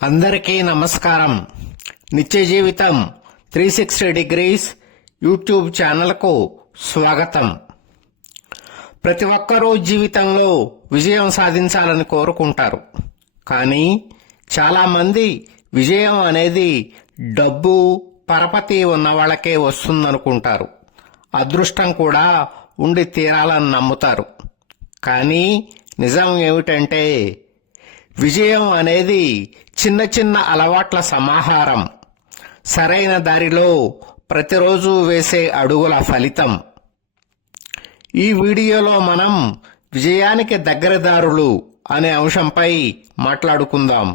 అందరికీ నమస్కారం. నిత్య జీవితం 360 డిగ్రీస్ యూట్యూబ్ ఛానల్కు స్వాగతం. ప్రతి ఒక్కరూ జీవితంలో విజయం సాధించాలని కోరుకుంటారు. కానీ చాలామంది విజయం అనేది డబ్బు పరపతి ఉన్న వాళ్ళకే వస్తుందనుకుంటారు. అదృష్టం కూడా ఉండి తీరాలని నమ్ముతారు. కానీ నిజం ఏమిటంటే విజయం అనేది చిన్న చిన్న అలవాట్ల సమాహారం, సరైన దారిలో ప్రతిరోజు వేసే అడుగుల ఫలితం. ఈ వీడియోలో మనం విజయానికి దగ్గరదారులు అనే అంశంపై మాట్లాడుకుందాం.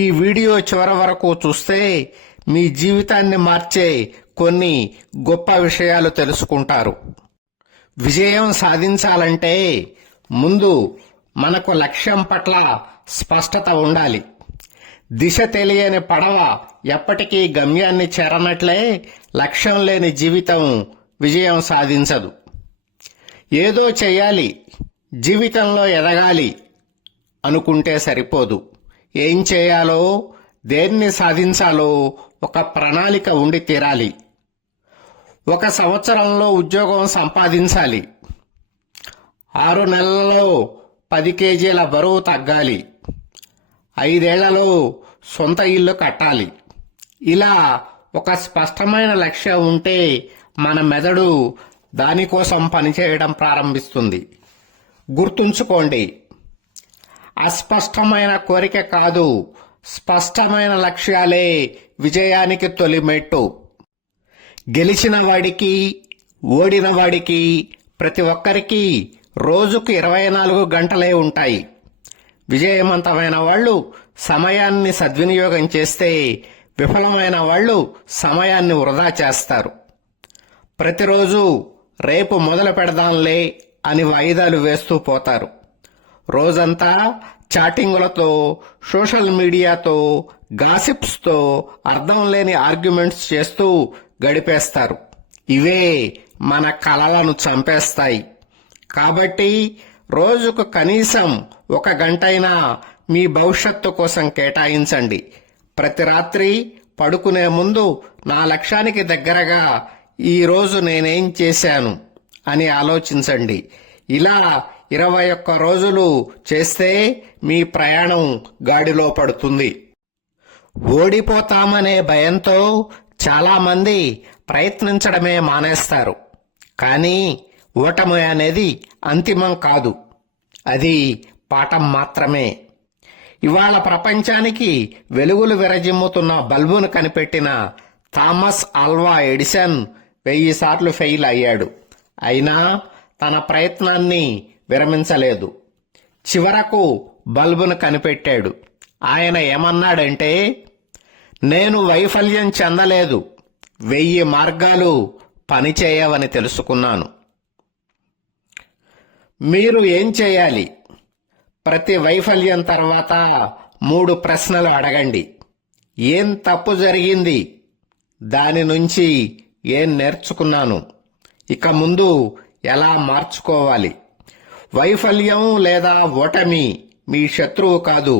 ఈ వీడియో చివరి వరకు చూస్తే మీ జీవితాన్ని మార్చే కొన్ని గొప్ప విషయాలు తెలుసుకుంటారు. విజయం సాధించాలంటే ముందు మనకు లక్ష్యం పట్ల స్పష్టత ఉండాలి. దిశ తెలియని పడవ ఎప్పటికీ గమ్యాన్ని చేరనట్లే లక్ష్యం లేని జీవితం విజయం సాధించదు. ఏదో చెయ్యాలి, జీవితంలో ఎదగాలి అనుకుంటే సరిపోదు. ఏం చేయాలో, దేన్ని సాధించాలో ఒక ప్రణాళిక ఉండి తీరాలి. 1 సంవత్సరంలో ఉద్యోగం సంపాదించాలి. 6 నెలల్లో 10 కేజీల బరువు తగ్గాలి. 5 ఏళ్లలో సొంత ఇల్లు కట్టాలి. ఇలా ఒక స్పష్టమైన లక్ష్యం ఉంటే మన మెదడు దానికోసం పనిచేయడం ప్రారంభిస్తుంది. గుర్తుంచుకోండి, అస్పష్టమైన కోరిక కాదు, స్పష్టమైన లక్ష్యాలే విజయానికి తొలిమెట్టు. గెలిచిన వాడికి, ఓడిన వాడికి, ప్రతి ఒక్కరికి రోజుకు 24 గంటలే ఉంటాయి. విజయవంతమైన వాళ్ళు సమయాన్ని సద్వినియోగం చేస్తే, విఫలమైన వాళ్ళు సమయాన్ని వృధా చేస్తారు. ప్రతిరోజు రేపు మొదలు పెడదాంలే అని వాయిదాలు వేస్తూ పోతారు. రోజంతా చాటింగులతో, సోషల్ మీడియాతో, గాసిప్స్తో, అర్థం లేని ఆర్గ్యుమెంట్స్ చేస్తూ గడిపేస్తారు. ఇవే మన కలలను చంపేస్తాయి. కాబట్టి రోజుకు కనీసం 1 గంటైనా మీ భవిష్యత్తు కోసం కేటాయించండి. ప్రతి రాత్రి పడుకునే ముందు నా లక్ష్యానికి దగ్గరగా ఈరోజు నేనేం చేశాను అని ఆలోచించండి. ఇలా 21 రోజులు చేస్తే మీ ప్రయాణం గాడిలో పడుతుంది. ఓడిపోతామనే భయంతో చాలామంది ప్రయత్నించడమే మానేస్తారు. కానీ ఓటమి అనేది అంతిమం కాదు, అది పాఠం మాత్రమే. ఇవాళ ప్రపంచానికి వెలుగులు విరజిమ్ముతున్న బల్బును కనిపెట్టిన థామస్ ఆల్వా ఎడిసన్ 1000 సార్లు ఫెయిల్ అయ్యాడు. అయినా తన ప్రయత్నాన్ని విరమించలేదు. చివరకు బల్బును కనిపెట్టాడు. ఆయన ఏమన్నాడంటే, నేను వైఫల్యం చెందలేదు, 1000 మార్గాలు పనిచేయవని తెలుసుకున్నాను. మీరు ఏం చేయాలి? ప్రతి వైఫల్యం తర్వాత 3 ప్రశ్నలు అడగండి. ఏం తప్పు జరిగింది? దాని నుంచి ఏం నేర్చుకున్నాను? ఇక ముందు ఎలా మార్చుకోవాలి? వైఫల్యం లేదా ఓటమి మీ శత్రువు కాదు,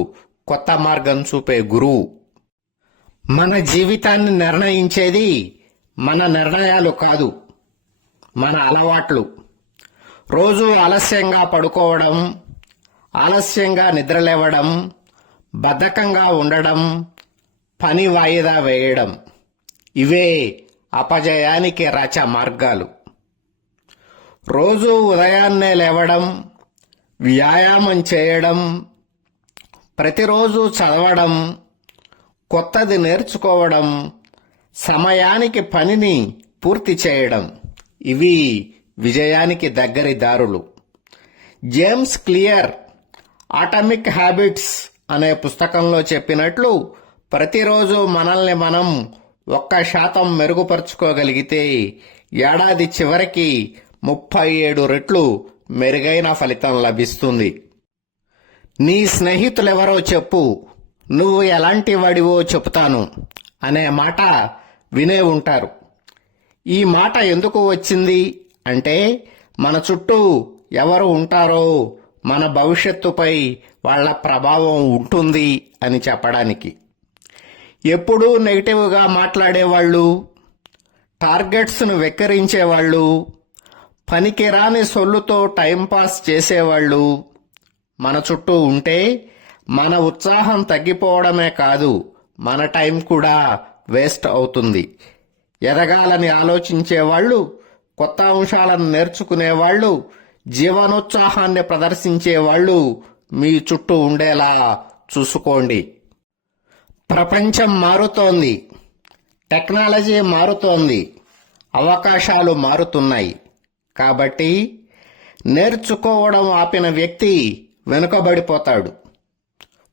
కొత్త మార్గం చూపే గురువు. మన జీవితాన్ని నిర్ణయించేది మన నిర్ణయాలు కాదు, మన అలవాట్లు. రోజు ఆలస్యంగా పడుకోవడం, ఆలస్యంగా నిద్రలేవడం, బద్ధకంగా ఉండడం, పని వాయిదా వేయడం, ఇవే అపజయానికి రచ మార్గాలు. రోజు ఉదయాన్నే లేవడం, వ్యాయామం చేయడం, ప్రతిరోజు చదవడం, కొత్తది నేర్చుకోవడం, సమయానికి పనిని పూర్తి చేయడం, ఇవి విజయానికి దగ్గరి దారులు. జేమ్స్ క్లియర్ అటామిక్ హ్యాబిట్స్ అనే పుస్తకంలో చెప్పినట్లు, ప్రతిరోజు మనల్ని మనం 1% మెరుగుపరుచుకోగలిగితే ఏడాది చివరికి 37 రెట్లు మెరుగైన ఫలితం లభిస్తుంది. నీ స్నేహితులెవరో చెప్పు, నువ్వు ఎలాంటి వాడివో చెప్తాను అనే మాట వినే ఉంటారు. ఈ మాట ఎందుకు వచ్చింది అంటే, మన చుట్టూ ఎవరు ఉంటారో మన భవిష్యత్తుపై వాళ్ల ప్రభావం ఉంటుంది అని చెప్పడానికి. ఎప్పుడూ నెగిటివ్గా మాట్లాడేవాళ్ళు, టార్గెట్స్ను వెక్కిరించేవాళ్ళు, పనికిరాని సొల్లుతో టైంపాస్ చేసేవాళ్ళు మన చుట్టూ ఉంటే మన ఉత్సాహం తగ్గిపోవడమే కాదు, మన టైం కూడా వేస్ట్ అవుతుంది. ఎదగాలని ఆలోచించేవాళ్ళు, కొత్త అంశాలను నేర్చుకునేవాళ్ళు, జీవనోత్సాహాన్ని ప్రదర్శించేవాళ్ళు మీ చుట్టూ ఉండేలా చూసుకోండి. ప్రపంచం మారుతోంది, టెక్నాలజీ మారుతోంది, అవకాశాలు మారుతున్నాయి. కాబట్టి నేర్చుకోవడం ఆపిన వ్యక్తి వెనుకబడిపోతాడు.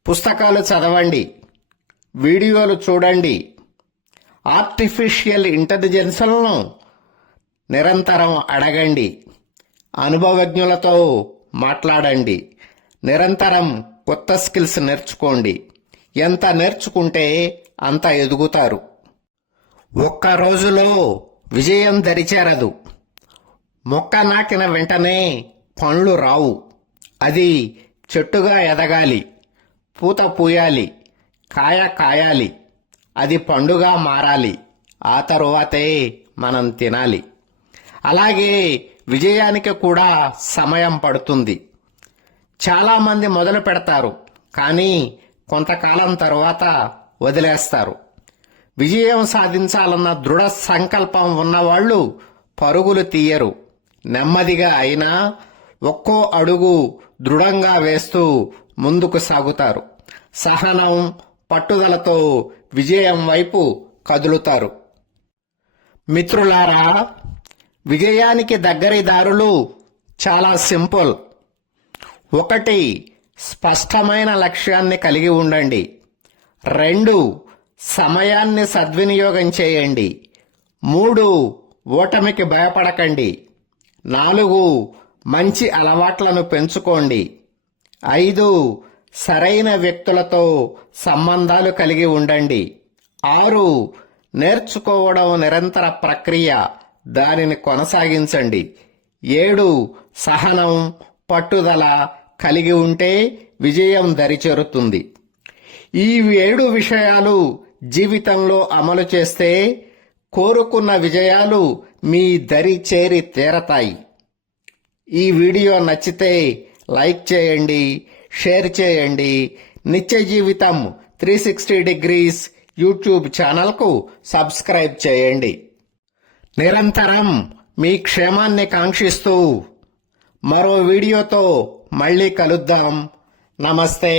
పుస్తకాలు చదవండి, వీడియోలు చూడండి, ఆర్టిఫిషియల్ ఇంటెలిజెన్స్లను నిరంతరం అడగండి, అనుభవజ్ఞులతో మాట్లాడండి, నిరంతరం కొత్త స్కిల్స్ నేర్చుకోండి. ఎంత నేర్చుకుంటే అంత ఎదుగుతారు. ఒక్క రోజులో విజయం దరిచేరదు. మొక్క నాటిన వెంటనే పండ్లు రావు. అది చెట్టుగా ఎదగాలి, పూత పూయాలి, కాయ కాయాలి, అది పండుగా మారాలి. ఆ తరువాతే మనం తినాలి. అలాగే విజయానికి కూడా సమయం పడుతుంది. చాలామంది మొదలు పెడతారు, కానీ కొంతకాలం తర్వాత వదిలేస్తారు. విజయం సాధించాలన్న దృఢ సంకల్పం ఉన్నవాళ్ళు పరుగులు తీయరు. నెమ్మదిగా అయినా ఒక్కో అడుగు దృఢంగా వేస్తూ ముందుకు సాగుతారు. సహనం, పట్టుదలతో విజయం వైపు కదులుతారు. మిత్రులారా, విజయానికి దగ్గరి దారులు చాలా సింపుల్. 1. స్పష్టమైన లక్ష్యాన్ని కలిగి ఉండండి. 2. సమయాన్ని సద్వినియోగం చేయండి. 3. ఓటమికి భయపడకండి. 4. మంచి అలవాట్లను పెంచుకోండి. 5. సరైన వ్యక్తులతో సంబంధాలు కలిగి ఉండండి. 6. నేర్చుకోవడం నిరంతర ప్రక్రియ, దానిని కొనసాగించండి. 7. సహనం, పట్టుదల కలిగి ఉంటే విజయం దరిచేరుతుంది. ఈ 7 విషయాలు జీవితంలో అమలు చేస్తే కోరుకున్న విజయాలు మీ దరి చేరి తీరతాయి. ఈ వీడియో నచ్చితే లైక్ చేయండి, షేర్ చేయండి. నిత్య జీవితం 360 డిగ్రీస్ యూట్యూబ్ ఛానల్కు సబ్స్క్రైబ్ చేయండి. నిరంతరం మీ క్షేమాన్ని కాంక్షిస్తూ మరో వీడియోతో మళ్ళీ కలుద్దాం. నమస్తే.